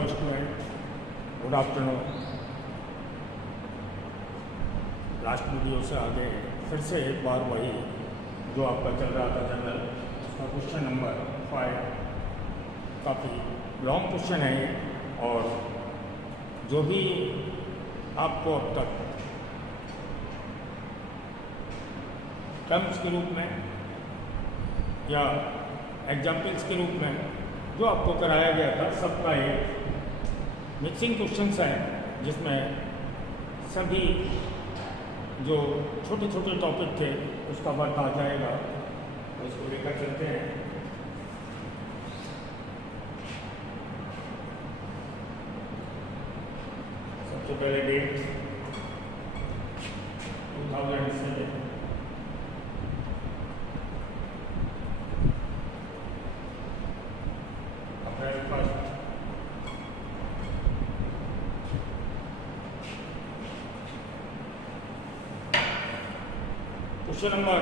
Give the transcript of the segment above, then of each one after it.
Hello student, good afternoon. Last video से आगे फिर से एक बार वही जो आपका चल रहा था जनरल, उसका क्वेश्चन नंबर 5 काफ़ी लॉन्ग क्वेश्चन है और जो भी आपको अब तक टर्म्स के रूप में या एग्जाम्पल्स के रूप में जो आपको कराया गया था सबका एक मिक्सिंग क्वेश्चंस है, जिसमें सभी जो छोटे छोटे टॉपिक थे उसका वर्क आ जाएगा। तो इसको लेकर चलते हैं। सबसे पहले डेट 2007, अप्रैल 1। क्वेश्चन नंबर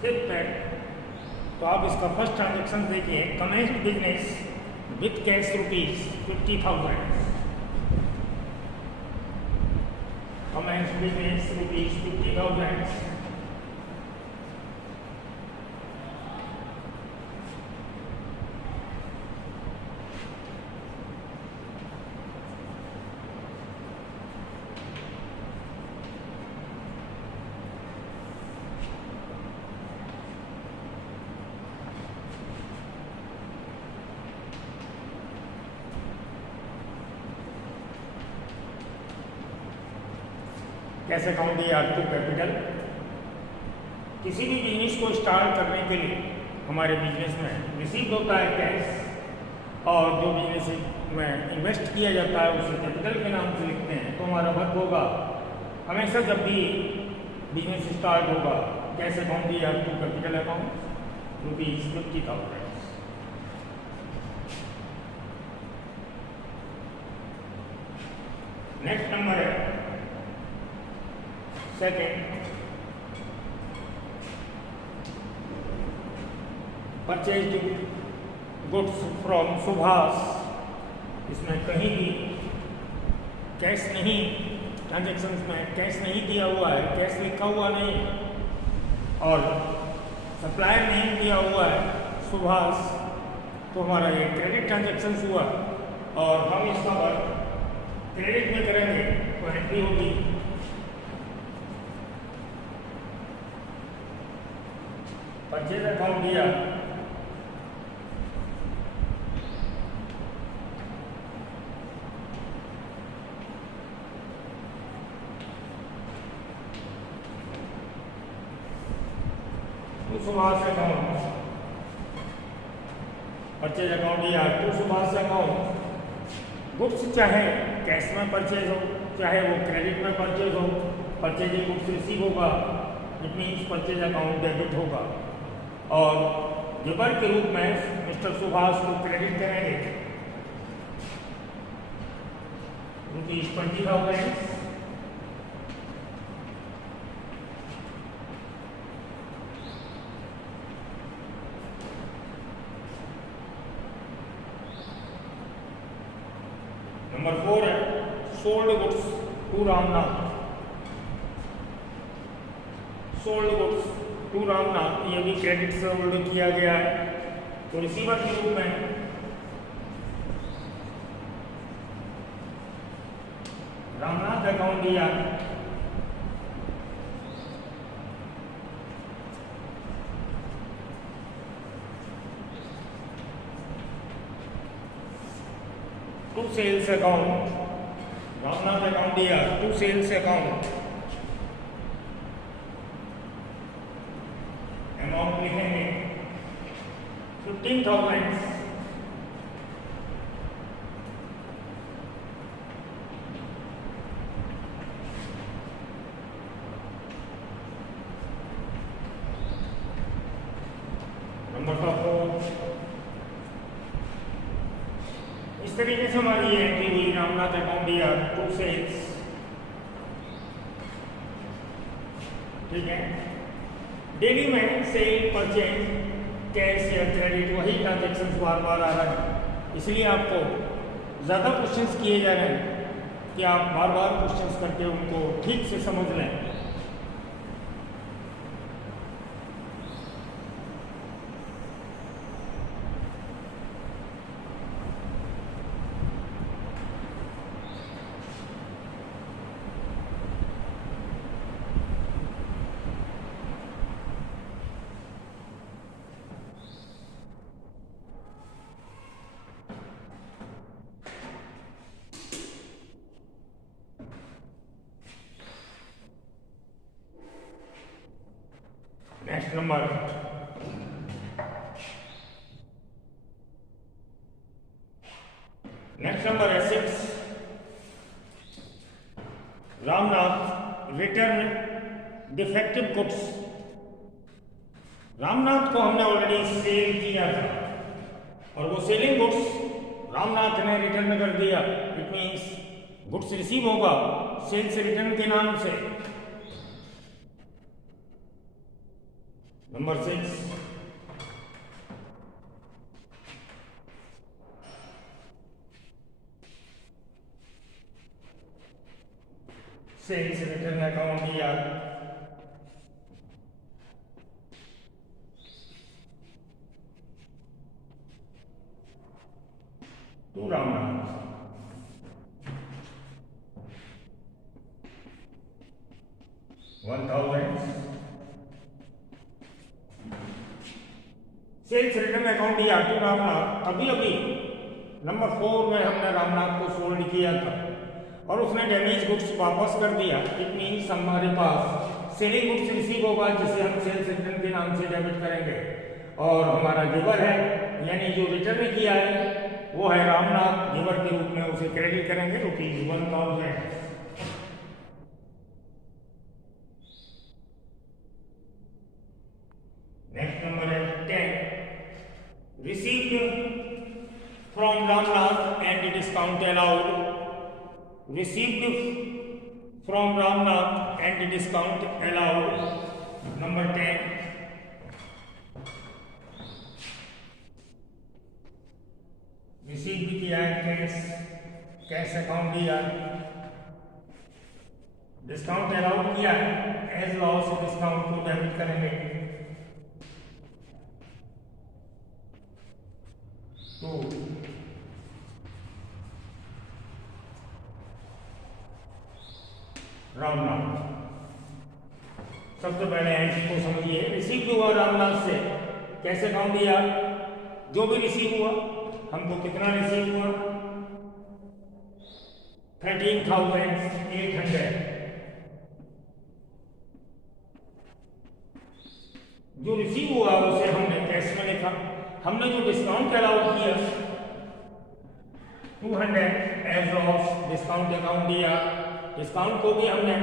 5th है। तो आप इसका फर्स्ट ट्रांजेक्शन देखिए। Commence business with cash ₹50,000। Commence business ₹50,000। कैसे अकाउंट दिया टू कैपिटल। किसी भी बिजनेस को स्टार्ट करने के लिए हमारे बिजनेस में रिसीव होता है कैश, और जो बिजनेस में इन्वेस्ट किया जाता है उसे कैपिटल के नाम से लिखते हैं। तो हमारा वर्क होगा हमेशा जब भी बिजनेस स्टार्ट होगा, कैसे अकाउंट दिया to capital account ₹50,000। Next number है second, purchase goods from Subhash. इसमें कहीं भी कैश नहीं, ट्रांजेक्शन में कैश नहीं दिया हुआ है, कैश लिखा हुआ नहीं, और सप्लायर नेम दिया हुआ है सुभाष। तो हमारा ये क्रेडिट ट्रांजेक्शन हुआ और हम इसका वर्क क्रेडिट में करेंगे तो एंट्री होगी परचेज अकाउंट दिया to Subhash account. Purchase account दिया टू सुभाष अकाउंट। गुड्स चाहे कैश में परचेज हो चाहे वो क्रेडिट में परचेज हो, परचेजिंग गुड्स रिसीव होगा, it means purchase account debit होगा। और गिवर के रूप में मिस्टर सुभाष को क्रेडिट करेंगे ₹20,000। नंबर 4 है sold goods to Ramnath. Sold goods to Ramnath, ये भी क्रेडिट से होल्ड किया गया है। तो रिसीवर के रूप में रामनाथ अकाउंट दिया to sales account. Ramnath account दिया टू सेल्स अकाउंट। अमाउंट लिखेंगे 15,000। नंबर 4, इस तरीके से हमारी ये एंट्री हुई। रामनाथ अकाउंट दिया टू सेल्स, ठीक है। डेली में सेल परचेज कैश या क्रेडिट, वही ट्रांजेक्शन बार बार आ रहा है। इसलिए आपको ज़्यादा क्वेश्चंस किए जा रहे हैं कि आप बार बार क्वेश्चंस करके उनको ठीक से समझ लें। नेक्स्ट नंबर है 6। Ramnath return defective goods. Ramnath को हमने ऑलरेडी सेल किया था और वो सेलिंग गुड्स रामनाथ ने रिटर्न कर दिया। इट मीन्स गुड्स रिसीव होगा सेल्स रिटर्न के नाम से। नंबर 6, सेल्स रिटर्न अकाउंट दिया। To Ramnath. Sales return account दिया टू रामनाथ। अभी नंबर 4 में हमने रामनाथ को सोल्ड किया था और उसने डैमेज गुड्स वापस कर दिया। इट मीन्स हमारे पास सेलिंग गुड्स रिसीव होगा जिसे हम सेल्स रिटर्न के नाम से डेबिट करेंगे और हमारा गिवर है यानी जो रिटर्न किया है वो है रामनाथ। गिवर के रूप में उसे क्रेडिट करेंगे ₹1000। नेक्स्ट नंबर है 10। Received from Ramnath and discount allowed. Received from Ramnath and discount allowed. Number 10. Received किया है कैश अकाउंट दिया। डिस्काउंट अलाउड किया है एज लॉस डिस्काउंट को डेबिट करेंगे। तो रामनाथ सबसे पहले एंट्री को समझिए। रिसीव हुआ रामनाथ से कैसे अकाउंट दिया, जो भी रिसीव हुआ हमको कितना रिसीव हुआ 13,800। जो रिसीव हुआ उसे हमने कैश में लिखा। हमने जो डिस्काउंट अलाउड किया 200 एज लॉस डिस्काउंट अकाउंट दिया। डिस्काउंट को भी हमने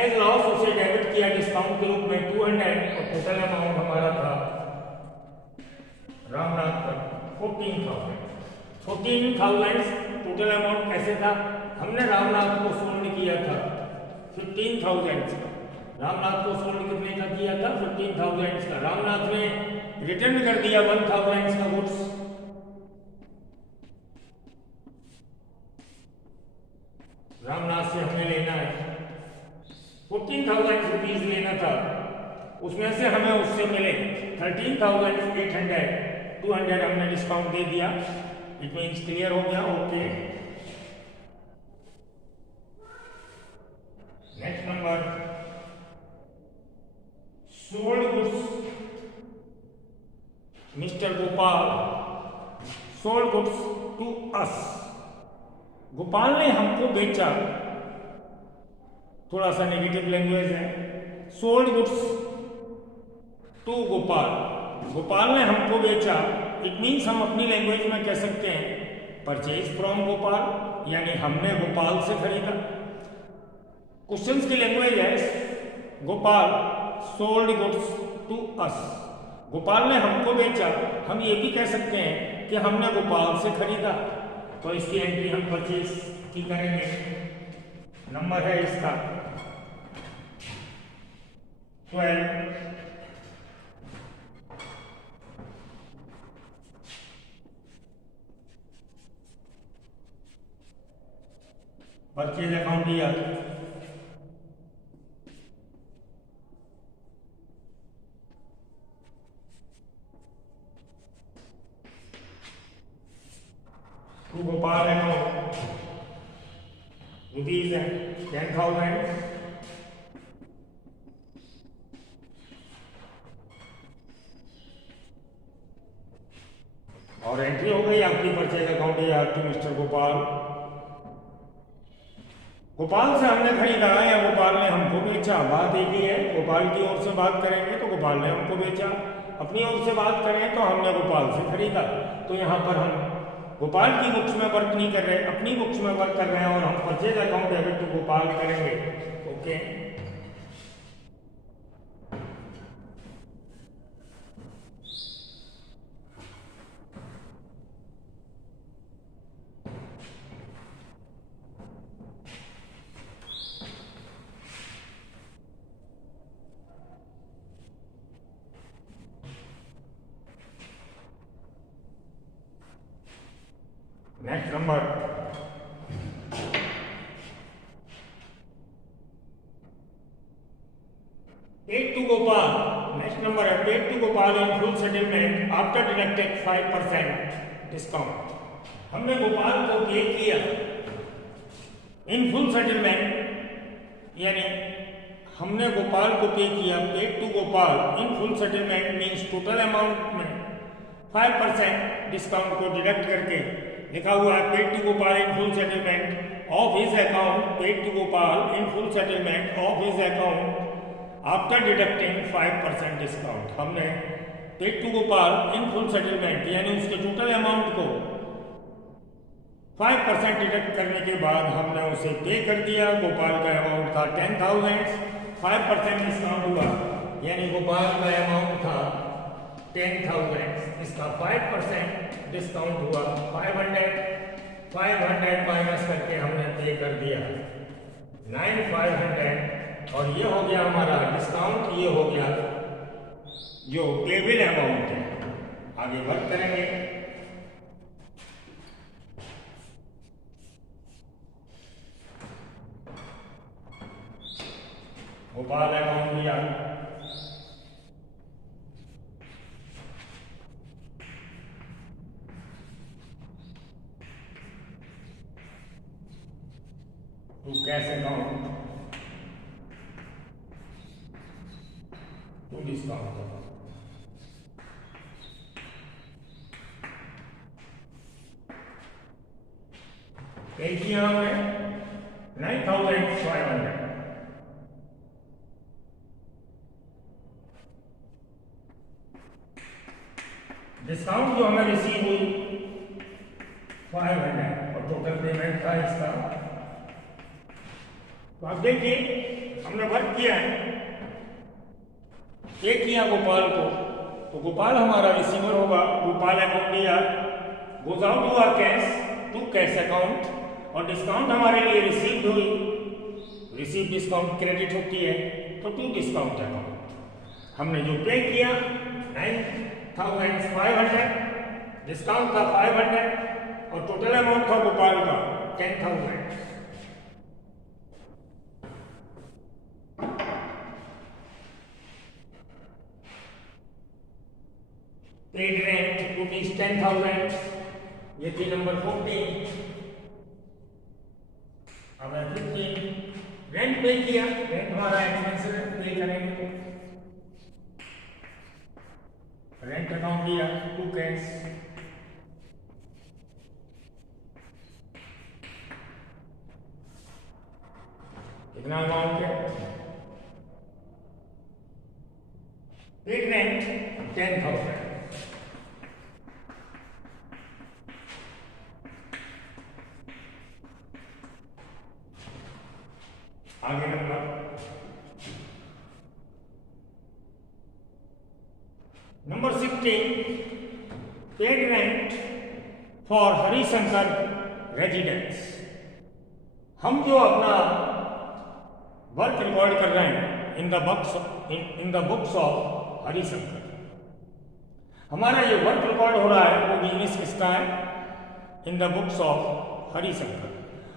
एज लॉस उसे डेबिट किया डिस्काउंट के रूप में 200 और टोटल अमाउंट हमारा था रामनाथ का 14,000। टोटल अमाउंट कैसे था, हमने रामनाथ को सोल्ड किया था 15,000 का। रामनाथ को सोल्ड कितने का किया था 15,000 का। रामनाथ ने रिटर्न कर दिया 1,000 का गुड्स। रामनाथ से हमें लेना है 14,000 रुपीज लेना था, उसमें से हमें उससे मिले 13,800। 200 हमने डिस्काउंट दे दिया। इट मीन्स क्लियर हो गया। Okay next number sold goods. Mister Gopal sold goods to us. Gopal ने हमको बेचा, थोड़ा सा नेगेटिव लैंग्वेज है। Sold goods to Gopal, Gopal ने हमको बेचा। इट मीन्स हम अपनी लैंग्वेज में कह सकते हैं परचेज फ्रॉम गोपाल, यानी हमने गोपाल से खरीदा। क्वेश्चंस की लैंग्वेज है Gopal sold goods to us. Gopal ने हमको बेचा। हम ये भी कह सकते हैं कि हमने गोपाल से खरीदा, तो इसकी एंट्री हम परचेज की करेंगे। नंबर है इसका 12। परचेज अकाउंट ईयर, टू गोपाल अकाउंट रुपीज है 10,000, और एंट्री हो गई आपकी परचेज अकाउंट ईयर टू मिस्टर गोपाल। गोपाल से हमने खरीदा या गोपाल ने हमको बेचा, बात एक ही है। गोपाल की ओर से बात करेंगे तो गोपाल ने हमको बेचा, अपनी ओर से बात करें तो हमने गोपाल से खरीदा। तो यहाँ पर हम गोपाल की बुक्स में वर्क नहीं कर रहे, अपनी बुक्स में वर्क कर रहे हैं और हम purchase account debit to Gopal करेंगे। Okay, next number paid to Gopal. Next number है paid to Gopal in full settlement after deducted 5% discount. हमने गोपाल को पे किया इन फुल सेटलमेंट, यानी हमने गोपाल को पे किया। Paid to Gopal in full settlement means total amount में 5% डिस्काउंट को डिडक्ट करके लिखा हुआ है paid to Gopal in full settlement of his account, paid to Gopal in full settlement of his account after deducting 5% discount. हमने paid to Gopal in full settlement यानी उसके total amount को 5% डिडक्ट करने के बाद हमने उसे पे कर दिया। गोपाल का अमाउंट था 10,000, 5% डिस्काउंट हुआ यानी गोपाल का अमाउंट था 10,000, इसका 5% डिस्काउंट हुआ 500 माइनस करके हमने पे कर दिया 9,500, और ये हो गया हमारा डिस्काउंट, ये हो गया जो पेबल अमाउंट है। आगे वर्क करेंगे। गोपाल अकाउंट लिया, to cash account to discount. Pay किया हमने 9,500, डिस्काउंट जो हमें रिसीव हुई 500 और टोटल पेमेंट था इसका। तो आप देखिए हमने वर्क किया है, पे किया गोपाल को, तो गोपाल हमारा रिसीवर होगा। गोपाल अकाउंट लिया goes out to our cash to cash account, और डिस्काउंट हमारे लिए रिसीव हुई, रिसीव डिस्काउंट क्रेडिट होती है तो टू डिस्काउंट अकाउंट। हमने जो पे किया 9,500, डिस्काउंट था 500 और टोटल अमाउंट था गोपाल का 10,000। पेड रेंट रुपीज 10,000, ये थी नंबर 14। अब 15 रेंट पे किया, रेंट हमारा एक्सपेंस पे करेंगे। रेंट अकाउंट लिया टू कैश, कितना अमाउंट है? Paid rent 10,000। आगे number 16 paid rent for Harishankar residence. हम जो अपना वर्क रिकॉर्ड कर रहे हैं in the books of Harishankar, हमारा ये वर्क रिकॉर्ड हो रहा है वो बिजनेस किसका है? In the books of Harishankar.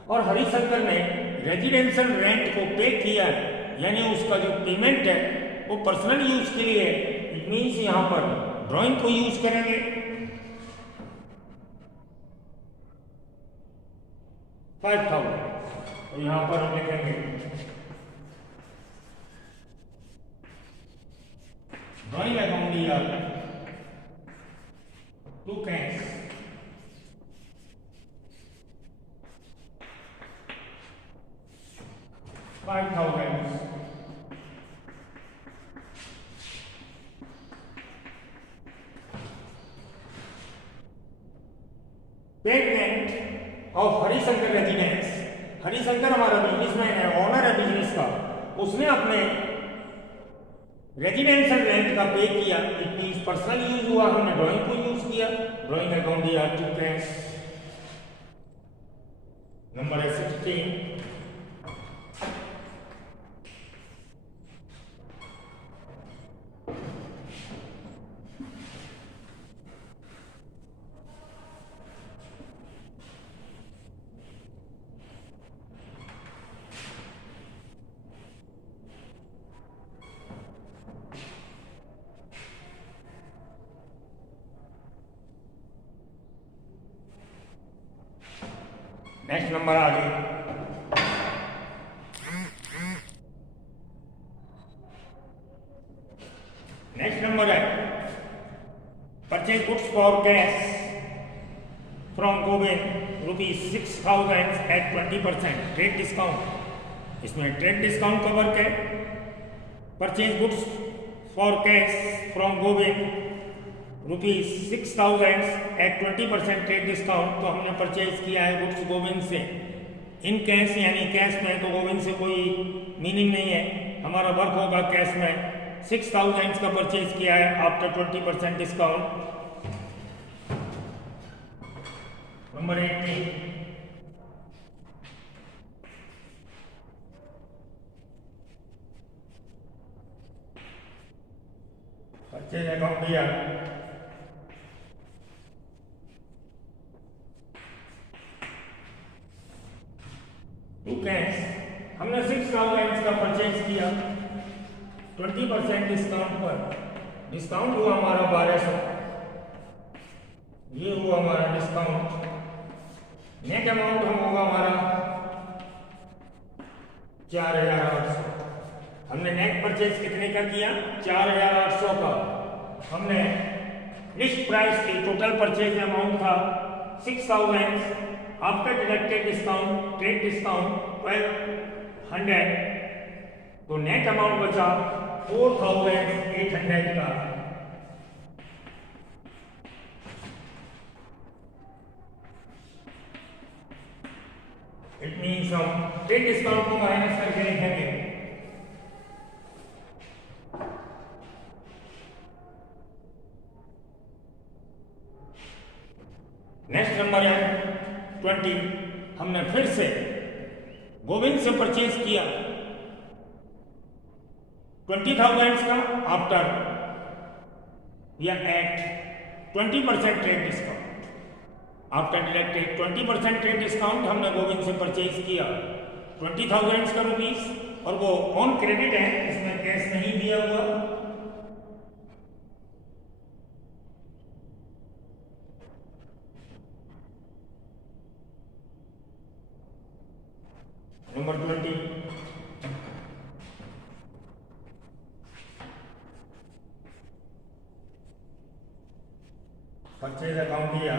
और हरिशंकर ने रेजिडेंशियल रेंट को पे किया है, यानी उसका जो पेमेंट है वो पर्सनल यूज के लिए है। इट मीन्स यहाँ पर ड्राइंग को यूज करेंगे। 5000, तो यहाँ पर हम लिखेंगे ड्राइंग अकाउंट ईयर to cash $5,000 payment of Harishankar residence. Harishankar हमारा बिजनेसमैन है, ऑनर है बिजनेस का, उसने अपने रेजिडेंशियल रेंट का पे किया। इट मीन्स पर्सनल यूज हुआ, हमने ड्राइंग को यूज किया। ड्राइंग अकाउंट दिया टू कैश। नंबर है 16। नेक्स्ट नंबर आ गई। नेक्स्ट नंबर है purchase goods for cash from Govind ₹6,000 at 20% trade discount. इसमें ट्रेड डिस्काउंट का वर्क है। Purchase goods for cash from Govind ₹6,000 at 20% trade discount. तो हमने परचेज किया है गुड्स गोविंद से इन कैश, यानी कैश में, तो गोविंद से कोई मीनिंग नहीं है, हमारा वर्क होगा कैश में। 6,000 का परचेज किया है after 20% discount. Number 18। Purchase account दिया टू कैश। हमने 6,000 का परचेज किया 20% डिस्काउंट पर। डिस्काउंट हुआ हमारा 1200, ये हुआ हमारा डिस्काउंट। नेट अमाउंट हम होगा हमारा 4,800। हमने नेट परचेज कितने का किया? 4,800 का। हमने लिस्ट प्राइस की टोटल परचेज अमाउंट था 6,000 after deducted discount, trade discount 1,200, तो नेट अमाउंट बचा 4,800 का। इट मीन्स हम ट्रेड डिस्काउंट को माइनस करके लिखेंगे। नेक्स्ट नंबर है 20। हमने फिर से गोविंद से परचेज किया 20,000 का आफ्टर या at 20% trade discount. After deducted 20% trade discount हमने गोविंद से परचेज किया 20,000 का रुपीस, और वो ऑन क्रेडिट है, इसमें कैश नहीं दिया हुआ। नंबर 20। परचेज अकाउंट दिया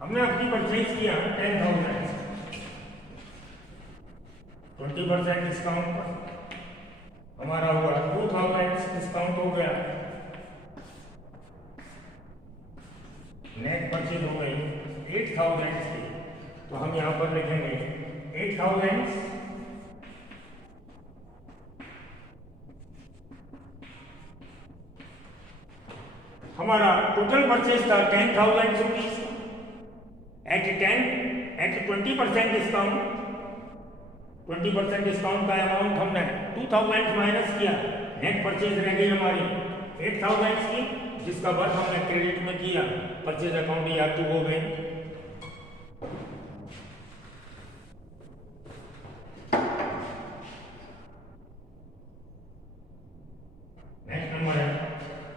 हमने अपनी परचेज किया 10,000 20% डिस्काउंट पर। हमारा हुआ 2,000 डिस्काउंट हो गया, नेट परचेज हो गई 8,000 की। तो हम यहां पर लिखेंगे 8,000 हमारा टोटल परचेज था 10,000 रुपीज एट 20% डिस्काउंट। 20% डिस्काउंट का अमाउंट हमने 2000 माइनस किया, नेट परचेज रह गई हमारी 8000 की, जिसका वर्क हमने क्रेडिट में किया, परचेज अकाउंट या टू हो गए। नेक्स्ट नंबर है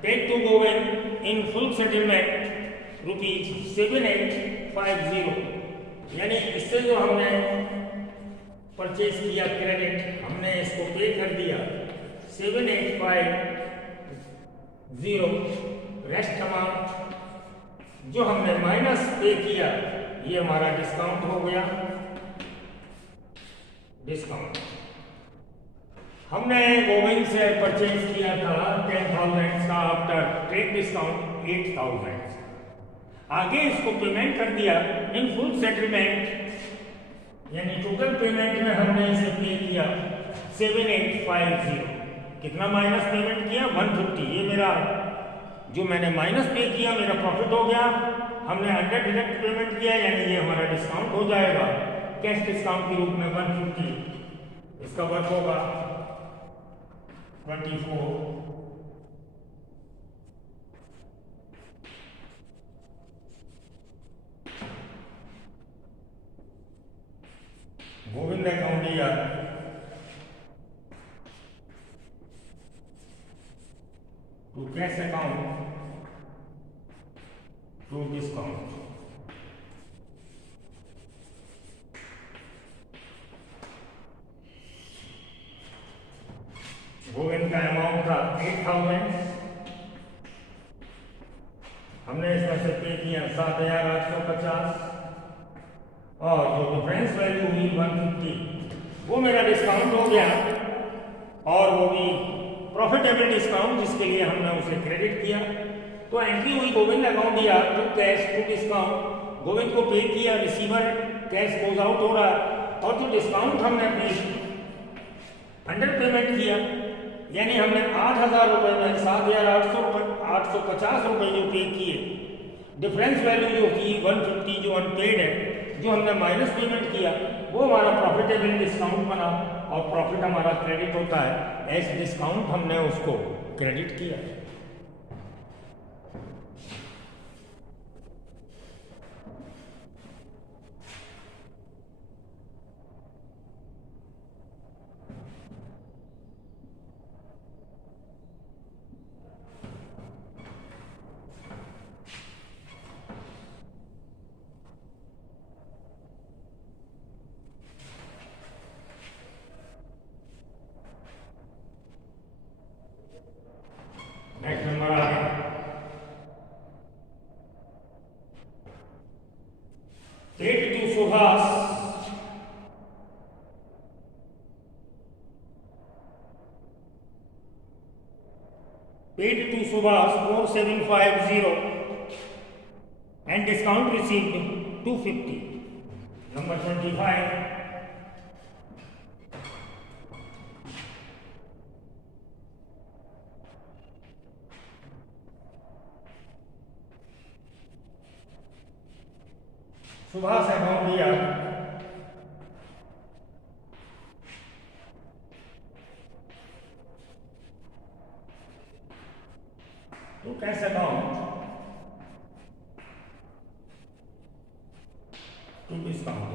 पेड टू गोवेन इन फुल सेटलमेंट ₹7850, यानी इससे जो हमने परचेज किया क्रेडिट, हमने इसको पे कर दिया 7850, रेस्ट अमाउंट जो हमने माइनस पे किया ये हमारा डिस्काउंट हो गया। डिस्काउंट हमने गोविंद से परचेज किया था 10,000 का, आफ्टर ट्रेड डिस्काउंट 8,000, आगे इसको पेमेंट कर दिया इन फुल सेटलमेंट, यानी टोटल पेमेंट में हमने इसे पे किया 7850। कितना माइनस पेमेंट किया? 150। ये मेरा जो मैंने माइनस पे किया मेरा प्रॉफिट हो गया, हमने अंडर डिडक्ट पेमेंट किया, यानी ये हमारा डिस्काउंट हो जाएगा कैश डिस्काउंट के रूप में 150। इसका वर्क होगा 24। गोविंद अकाउंट या to cash account to discount. Govind का अमाउंट था 8000, हमने इसमें से पे किया 7850, और जो डिफरेंस वैल्यू हुई 150 वो मेरा डिस्काउंट हो गया, और वो भी प्रॉफिटेबल डिस्काउंट जिसके लिए हमने उसे क्रेडिट किया। तो एंट्री हुई गोविंद अकाउंट या to cash to discount, Govind को पे किया, रिसीवर कैश गोज आउट हो रहा, और जो डिस्काउंट हमने पे अंडर पेमेंट किया, यानी हमने 8,000 रुपये में 7,850 रुपये जो पे किए, डिफरेंस वैल्यू जो की 150 जो अनपेड है, जो हमने माइनस पेमेंट किया, वो हमारा प्रॉफिटेबल डिस्काउंट बना, और प्रॉफिट हमारा क्रेडिट होता है, एज डिस्काउंट हमने उसको क्रेडिट किया। नेक्स्ट नंबर आ गया paid to Subhash paid to Subhas 4750 and discount received 250. Number 25. Subhash account दिया तो cash account to discount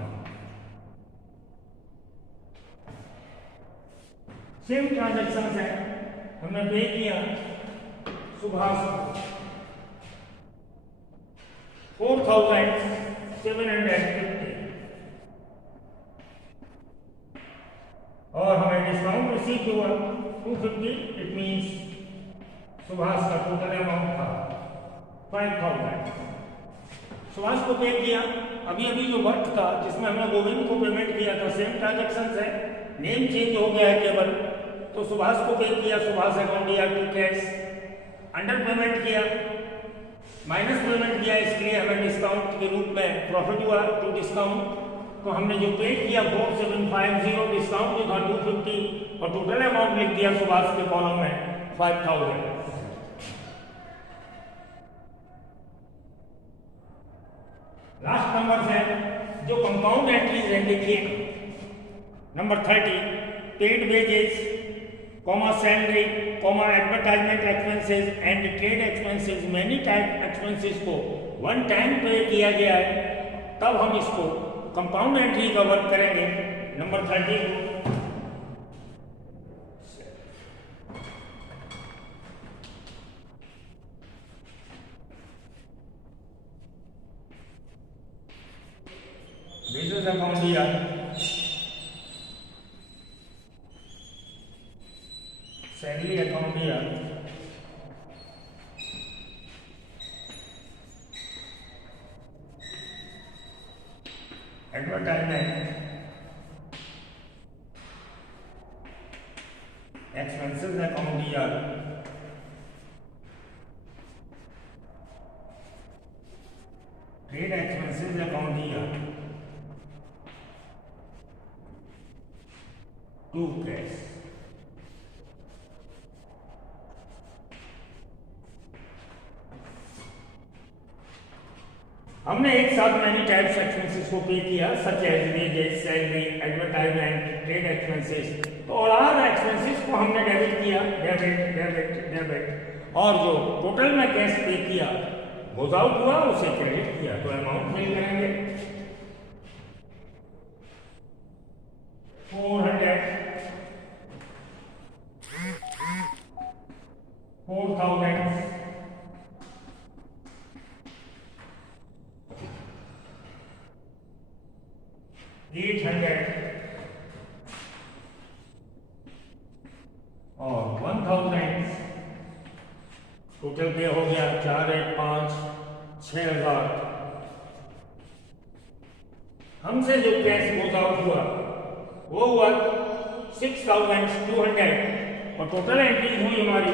same transaction है, हमने पे किया सुभाष 4750 और हमें डिस्काउंट रिसीव हुआ 250। इट मीन्स सुभाष का टोटल अमाउंट था 5000। सुभाष को पे किया। अभी अभी जो वर्क था जिसमें हमने गोविंद को पेमेंट किया था, सेम ट्रांजेक्शन है, नेम चेंज हो गया है केवल। तो सुभाष को पे किया, सुभाष अकाउंट दिया टू कैश, अंडर पेमेंट किया, माइनस पेमेंट किया, इसलिए हमें डिस्काउंट के रूप में प्रॉफिट हुआ टू डिस्काउंट। तो हमने जो पे किया 4750, डिस्काउंट जो था 250 और टोटल अमाउंट लिख दिया सुभाष के कॉलम में 5000। लास्ट नंबर है जो कंपाउंड एंट्रीज है, देखिए Number 30, paid wages, salary, advertisement expenses and trade expenses, many type expenses को वन टाइम पे किया गया है, तब हम इसको कंपाउंड एंट्री का वर्क करेंगे। नंबर 30 wages account दिया, सैलरी अकाउंट दिया, एडवर्टाइजमेंट एक्सपेंसेस अकाउंट दिया, ट्रेड एक्सपेंसेस अकाउंट दिया, टू कैश। हमने एक साथ मैनी टाइप्स एक्सपेंसेस को पे किया, such as wages, salary, advertisement, trade expenses. तो और एक्सपेंसेस को हमने डेबिट किया, डेबिट डेबिट डेबिट, और जो टोटल में कैश पे किया गोज आउट हुआ उसे क्रेडिट किया, तो अमाउंट फिल करेंगे 400, 4000, 800 और 1000। टोटल पे हो गया 4, 1, 5, 6000। हमसे जो कैश गोज आउट हुआ वो हुआ 6200, और टोटल एंट्रीज हुई हमारी,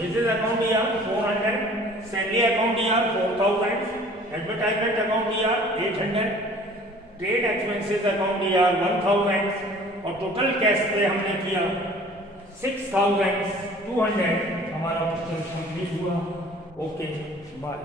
वेजेस अकाउंट दिया 400, सैलरी अकाउंट दिया 4000, एडवर्टाइजमेंट अकाउंट दिया 800, ट्रेड एक्सपेंसेस अकाउंट दिया 1000, और टोटल कैश पे हमने किया 6200। हमारा कंप्लीट हुआ। Okay bye.